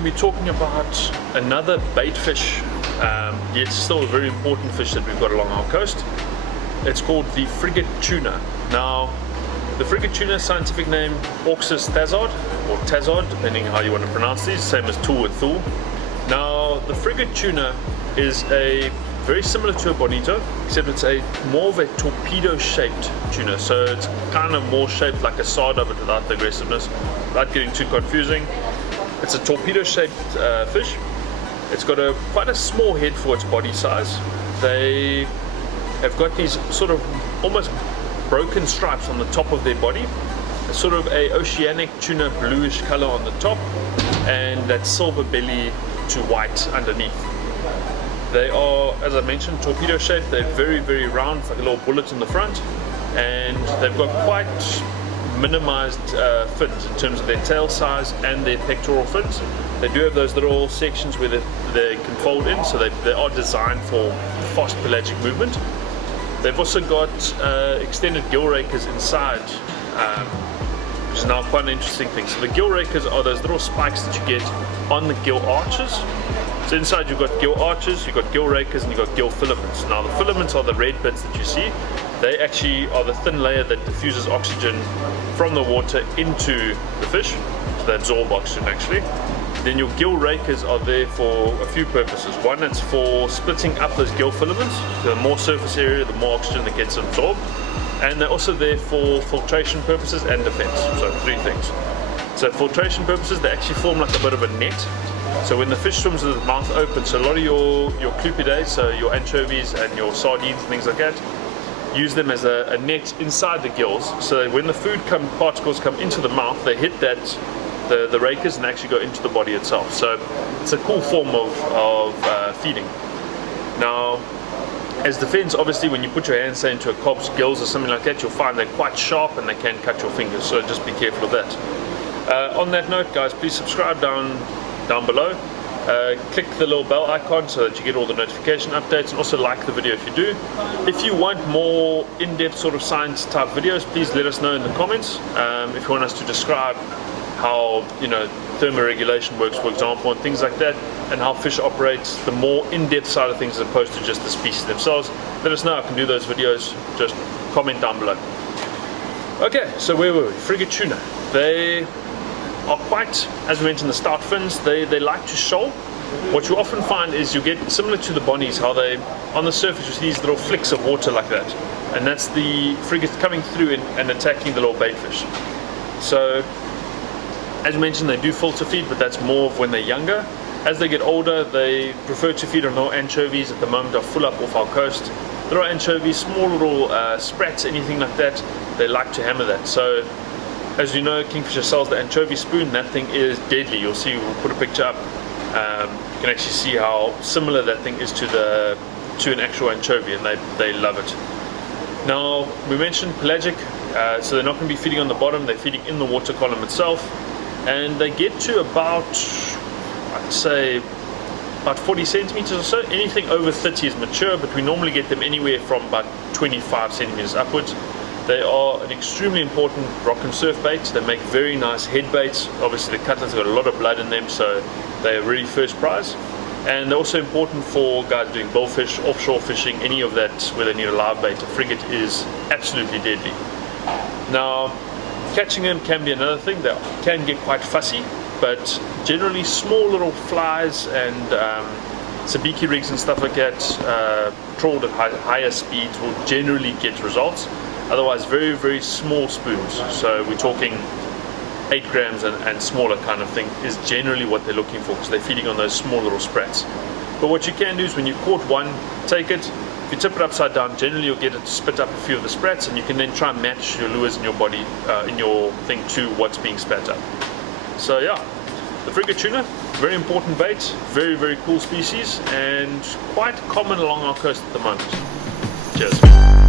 going to be talking about another bait fish, yet still a very important fish that we've got along our coast. It's called the Frigate Tuna. Now, the Frigate Tuna, scientific name Auxus tazard, or tazard, depending how you want to pronounce these, same as Thul and Thul. Now, the Frigate Tuna is very similar to a bonito, except it's more of a torpedo-shaped tuna. So it's kind of more shaped like a sarda, but without the aggressiveness, without getting too confusing. It's a torpedo-shaped fish. It's got quite a small head for its body size. They have got these sort of almost broken stripes on the top of their body. It's sort of a oceanic tuna bluish color on the top, and that silver belly to white underneath. They are, as I mentioned, torpedo shaped. They're very, very round, it's like a little bullet in the front, and they've got quite minimized fins in terms of their tail size and their pectoral fins. They do have those little sections where they can fold in, so they are designed for fast pelagic movement. They've also got extended gill rakers inside, which is now quite an interesting thing. So the gill rakers are those little spikes that you get on the gill arches. So inside you've got gill arches, you've got gill rakers, and you've got gill filaments. Now the filaments are the red bits that you see. They actually are the thin layer that diffuses oxygen from the water into the fish. So they absorb oxygen actually. Then your gill rakers are there for a few purposes. One, it's for splitting up those gill filaments. So the more surface area, the more oxygen that gets absorbed. And they're also there for filtration purposes and defense. So three things. So filtration purposes, they actually form like a bit of a net. So when the fish swims with its mouth open, so a lot of your clupidae, so your anchovies and your sardines and things like that, use them as a net inside the gills, so that when the food particles come into the mouth, they hit the rakers and actually go into the body itself. So it's a cool form of feeding. Now, as defense, obviously when you put your hands, say, into a cob's gills or something like that, you'll find they're quite sharp and they can cut your fingers, so just be careful of that. On that note, guys, please subscribe down below. Click the little bell icon so that you get all the notification updates, and also like the video if you do. If you want more in-depth sort of science type videos, please let us know in the comments. If you want us to describe how thermoregulation works, for example, and things like that, and how fish operates, the more in-depth side of things as opposed to just the species themselves, let us know. I can do those videos. Just comment down below. Okay, so where were we? Frigate tuna. They are quite, as we mentioned, the stout fins. They like to shoal. What you often find is you get, similar to the bonnies, how they, on the surface you see these little flicks of water like that, and that's the frigates coming through and attacking the little bait fish. So, as mentioned, they do filter feed, but that's more of when they're younger. As they get older, they prefer to feed on little anchovies. At the moment are full up off our coast. Little anchovies, small little sprats, anything like that, they like to hammer that. So, as you know, Kingfisher sells the anchovy spoon. That thing is deadly. You'll see, we'll put a picture up. You can actually see how similar that thing is to an actual anchovy, and they love it. Now, we mentioned pelagic, so they're not going to be feeding on the bottom, they're feeding in the water column itself. And they get to about, I'd say, about 40 centimeters or so. Anything over 30 is mature, but we normally get them anywhere from about 25 centimeters upwards. They are an extremely important rock and surf bait. They make very nice head baits. Obviously the cutlet's got a lot of blood in them, so they're really first prize. And they're also important for guys doing billfish, offshore fishing, any of that where they need a live bait. A frigate is absolutely deadly. Now, catching them can be another thing. They can get quite fussy, but generally small little flies and sabiki rigs and stuff like that, trawled at higher speeds, will generally get results. Otherwise, very, very small spoons, so we're talking 8 grams and smaller kind of thing, is generally what they're looking for, because they're feeding on those small little sprats. But what you can do is when you've caught one, take it. If you tip it upside down, generally you'll get it to spit up a few of the sprats, and you can then try and match your lures in your body, in your thing, to what's being spat up. So yeah, the frigate tuna, very important bait, very, very cool species, and quite common along our coast at the moment. Cheers.